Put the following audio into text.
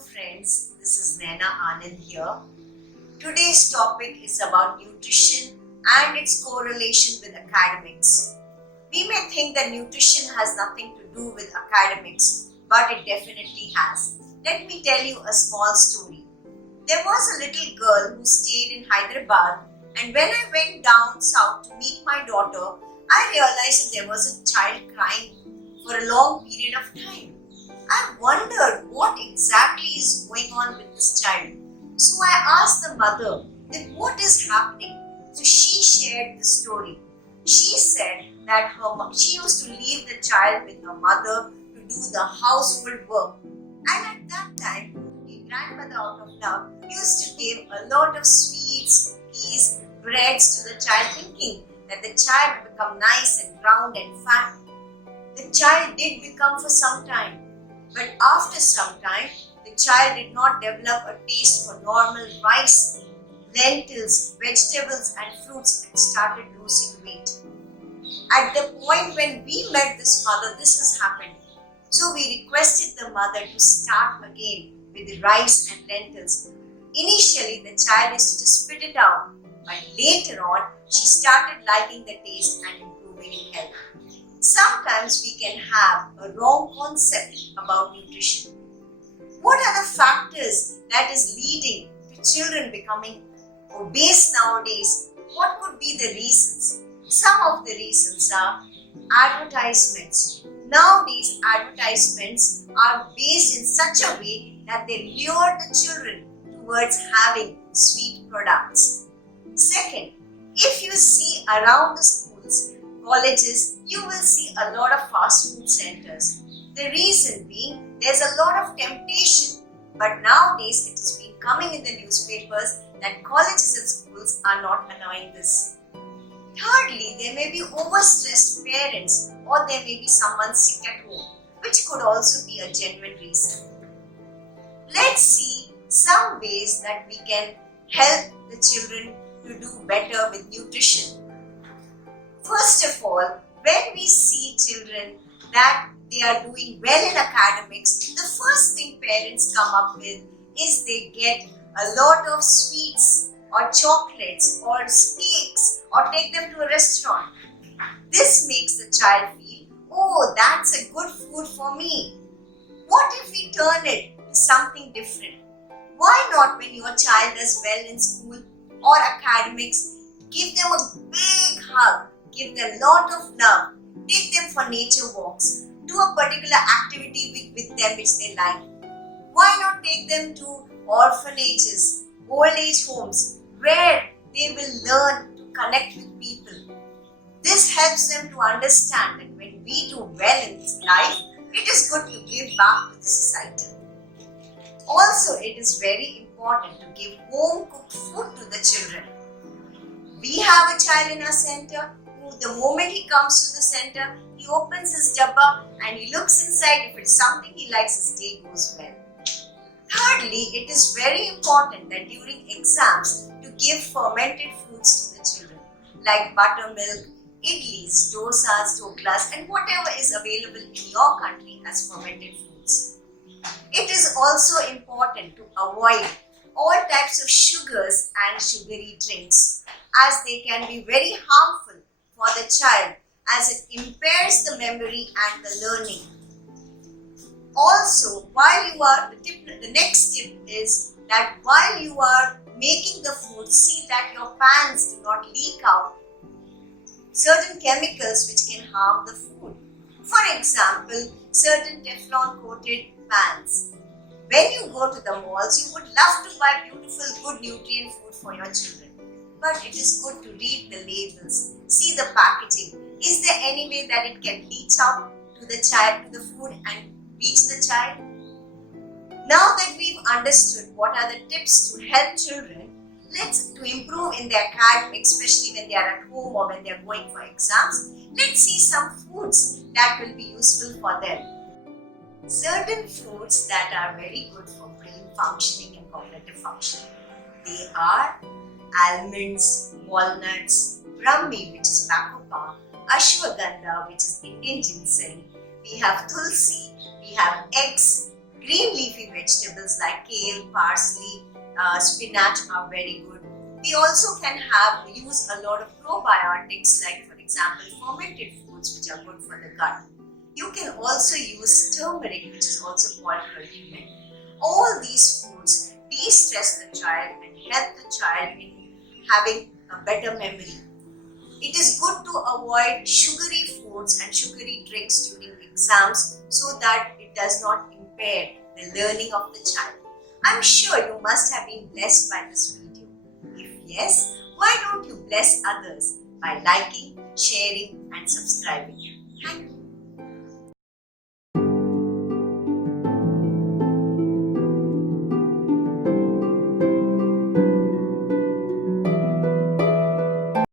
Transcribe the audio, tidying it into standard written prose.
friends, this is Naina Anand here. Today's topic is about nutrition and its correlation with academics. We may think that nutrition has nothing to do with academics, but it definitely has. Let me tell you a small story. There was a little girl who stayed in Hyderabad, and when I went down south to meet my daughter, I realized that there was a child crying for a long period of time. I wondered what exactly is going on with this child. So I asked the mother that what is happening. So she shared the story. She said that she used to leave the child with her mother to do the household work. And at that time, the grandmother out of love used to give a lot of sweets, cookies, breads to the child, thinking that the child would become nice and round and fat. The child did become for some time. But after some time, the child did not develop a taste for normal rice, lentils, vegetables and fruits and started losing weight. At the point when we met this mother, this has happened. So we requested the mother to start again with the rice and lentils. Initially, the child used to just spit it out, but later on, she started liking the taste and improving in health. Sometimes we can have a wrong concept about nutrition. What are the factors that is leading to children becoming obese nowadays? What could be the reasons? Some of the reasons are advertisements. Nowadays, advertisements are based in such a way that they lure the children towards having sweet products. Second, if you see around the schools, colleges, you will see a lot of fast food centers. The reason being, there's a lot of temptation. But nowadays, it has been coming in the newspapers that colleges and schools are not allowing this. Thirdly, there may be overstressed parents or there may be someone sick at home, which could also be a genuine reason. Let's see some ways that we can help the children to do better with nutrition. First of all, when we see children that they are doing well in academics, the first thing parents come up with is they get a lot of sweets or chocolates or cakes or take them to a restaurant. This makes the child feel, oh, that's a good food for me. What if we turn it to something different? Why not, when your child does well in school or academics, give them a big hug, give them a lot of love, take them for nature walks, do a particular activity with them which they like. Why not take them to orphanages, old age homes, where they will learn to connect with people. This helps them to understand that when we do well in this life, it is good to give back to the society. Also, it is very important to give home cooked food to the children. We have a child in our center who, the moment he comes to the center, he opens his dabba and he looks inside. If it's something he likes, his day goes well. Thirdly, it is very important that during exams to give fermented foods to the children like buttermilk, idlis, dosas, doklas and whatever is available in your country as fermented foods. It is also important to avoid all types of sugars and sugary drinks as they can be very harmful for the child as it impairs the memory and the learning. Also, the next tip is that while you are making the food, see that your pans do not leak out certain chemicals which can harm the food. For example, certain Teflon coated pans. When you go to the malls, you would love to buy beautiful, good nutrient food for your children. But it is good to read the labels, see the packaging. Is there any way that it can leach out to the child, to the food and reach the child? Now that we've understood what are the tips to help children, to improve in their academics, especially when they are at home or when they are going for exams, let's see some foods that will be useful for them. Certain foods that are very good for brain functioning and cognitive functioning. They are almonds, walnuts, brahmi, which is bacopa, ashwagandha, which is Indian ginseng. We have tulsi, we have eggs, Green leafy vegetables like kale, parsley, spinach are very good. We also can use a lot of probiotics, like for example fermented foods, which are good for the gut. You can also use turmeric, which is also called curcumin. All these foods de-stress the child and help the child in having a better memory. It is good to avoid sugary foods and sugary drinks during exams so that it does not impair the learning of the child. I'm sure you must have been blessed by this video. If yes, why don't you bless others by liking, sharing and subscribing? Thank you.